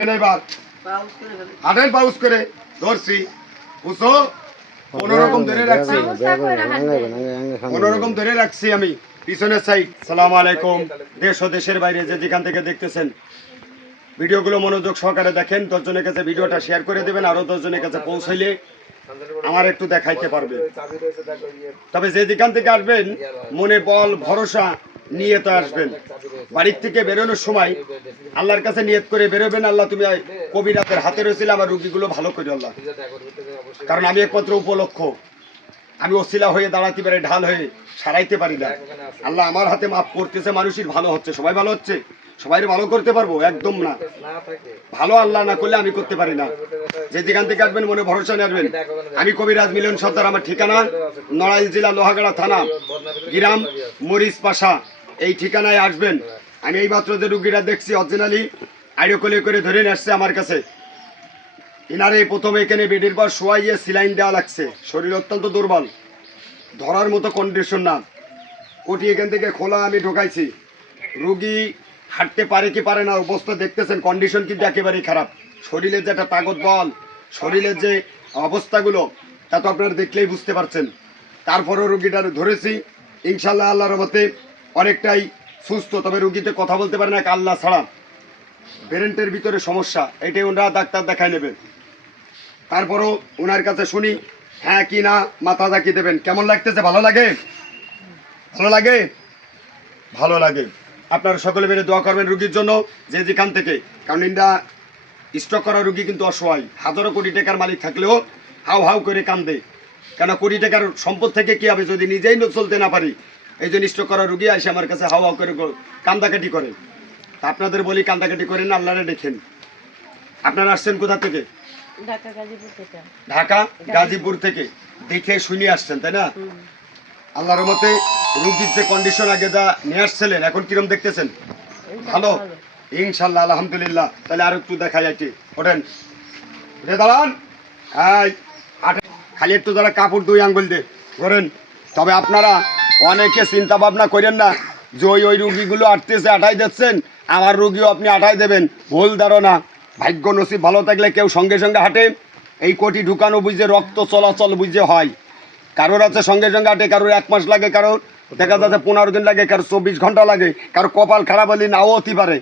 এবার। হাটের পাউস করে ধরছি। বুঝছ? কোন রকম ধরে রাখছি। কোন রকম ধরে রাখছি আমি। পিছনের সাইড সালাম আলাইকুম। দেশ ও দেশের বাইরে যে যেখান থেকে দেখতেছেন। ভিডিওগুলো মনোযোগ সহকারে দেখেন। দশজনের কাছে ভিডিওটা শেয়ার করে দেবেন। আরও দশজনের কাছে পৌঁছাইলে আমার একটু দেখাইতে পারবে। তবে যে যেখান থেকে আসবেন মনে বল ভরসা নিয়ে তো আসবেন। বাড়ির থেকে বেরোনোর সময় আল্লাহর কাছে নিয়ত করে বেরোবেন। আল্লাহ তুমি কবিরাতের হাতে রয়েছিল আমার রুগীগুলো ভালো করে আল্লাহ। কারণ আমি একমাত্র উপলক্ষ। আমি অশিলা হয়ে দাঁড়াতে পারি, ঢাল হয়ে সারাইতে পারি না। আল্লাহ আমার হাতে মাফ করতেছে মানুষের ভালো হচ্ছে। সবাই ভালো হচ্ছে? সবাই ভালো করতে পারব? একদম না। ভালো আল্লাহ না করলে আমি করতে পারি না। যে যেখান থেকে আসবেন, মনে ভরসা নিয়ে আসবেন। আমি কবিরাজ মিলন সর্দার, আমার ঠিকানা নড়াইল জেলা লোহাগাড়া থানা, গ্রাম মরিচ পাশা। এই ঠিকানায় আসবেন। আমি এই মাত্র যে রুগীরা দেখছি অরিজিনালি আইডিও কলে করে ধরে নিয়ে আসছে আমার কাছে। ইনারে প্রথমে এখানে বেডের পর শোয়াইয়ে সিলাইন দেওয়া লাগছে। শরীর অত্যন্ত দুর্বল। ধরার মতো কন্ডিশন না। কোটি এখান থেকে খোলা আমি ঢোকাইছি। রুগী হাঁটতে পারে কি পারে না, অবস্থা দেখতেছেন কন্ডিশন কিন্তু একেবারেই খারাপ। শরীরের যে একটা তাগত বল, শরীরের যে অবস্থাগুলো, তা তো আপনারা দেখলেই বুঝতে পারছেন। তারপরেও রুগীটা ধরেছি। ইনশাল্লাহ আল্লাহর মতে অনেকটাই সুস্থ, তবে রুগীতে কথা বলতে পারে না কাল্লা ছাড়া। ব্রেন্টের ভিতরে সমস্যা, এটাই ওনারা ডাক্তার দেখায় নেবেন তারপরও ওনার কাছে শুনি হ্যাঁ কি না, মাথা জাকি দেবেন। কেমন লাগতেছে, ভালো লাগে? ভালো লাগে? ভালো লাগে। আপনারা সকলে মিলে দোয়া করবেন রুগীর জন্য, যে যেখান থেকে। কারণ ইন্ডা স্টক করা রুগী কিন্তু অসহায়। হাজারো কোটি টাকার মালিক থাকলেও হাউ হাউ করে কান্দে। কেন কোটি টাকার সম্পদ থেকে কি হবে যদি নিজেই চলতে না পারি? এই জন্য স্টক করা রুগী আসে আমার কাছে হাউ করে কান্দাকাটি করে তা আপনাদের বলি কান্দাকাটি করেন না আল্লাহরে দেখেন। আপনারা আসছেন কোথা থেকে? ঢাকা গাজীপুর থেকে। দেখে শুনে আসছেন তাই না? আল্লাহর মতে রুগীর যে কন্ডিশন আগে যা নিয়ে আসছিলেন এখন কিরম দেখতেছেন? ভালো? ইনশাল্লাহ আলহামদুলিল্লাহ। তাহলে আর একটু দেখা যাচ্ছে ওঠেন। উঠে দাঁড়ান। খালি একটু যারা কাপড় দুই আঙ্গুল দে করেন তবে আপনারা অনেকে চিন্তা ভাবনা করেন না যে ওই ওই রুগীগুলো আটতেছে, আটাই দিচ্ছেন, আমার রুগীও আপনি আটাই দেবেন। ভুল ধারণা। ভাগ্য নসিব ভালো থাকলে কেউ সঙ্গে সঙ্গে হাঁটে। এই কোটি ঢুকানো বুঝে রক্ত চলাচল বুঝে হয়। কারোর আছে সঙ্গে সঙ্গে হাঁটে, কারোর এক মাস লাগে, কারোর দেখা যাচ্ছে পনেরো দিন লাগে, কারোর চব্বিশ ঘণ্টা লাগে। কারও কপাল খারাপ হলে নাও হতে পারে।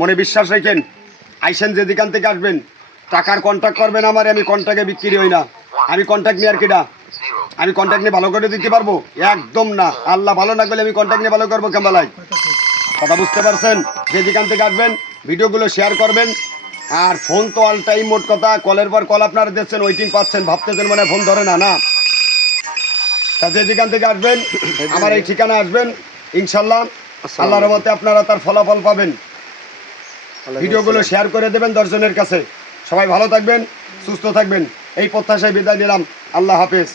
মনে বিশ্বাস রাখেন, আইসেন যে দিকান থেকে আসবেন। টাকার কন্ট্যাক্ট করবেন আমার, আমি কন্ট্যাক্টে বিক্রি হই না। আমি কন্ট্যাক্ট নিয়ে আর কিনা আমি কন্ট্যাক্ট নিয়ে ভালো করে দিতে পারব? একদম না। আল্লাহ ভালো না করলে আমি কন্ট্যাক্ট নিয়ে ভালো করব কেমন কথা বুঝতে পারছেন? যে যেখান থেকে আসবেন ভিডিওগুলো শেয়ার করবেন। আর ফোন তো অল টাইম মোট কথা কলের পর কল আপনারা দেখছেন ওয়েটিং পাচ্ছেন ভাবতেছেন মানে ফোন ধরে না না? তা যে যেখান থেকে আসবেন আমার এই ঠিকানা আসবেন ইনশাল্লাহ আল্লাহর মতে আপনারা তার ফলাফল পাবেন। ভিডিওগুলো শেয়ার করে দেবেন দর্শনের কাছে। সবাই ভালো থাকবেন সুস্থ থাকবেন। এই প্রত্যাশায় বিদায় নিলাম। আল্লাহ হাফেজ।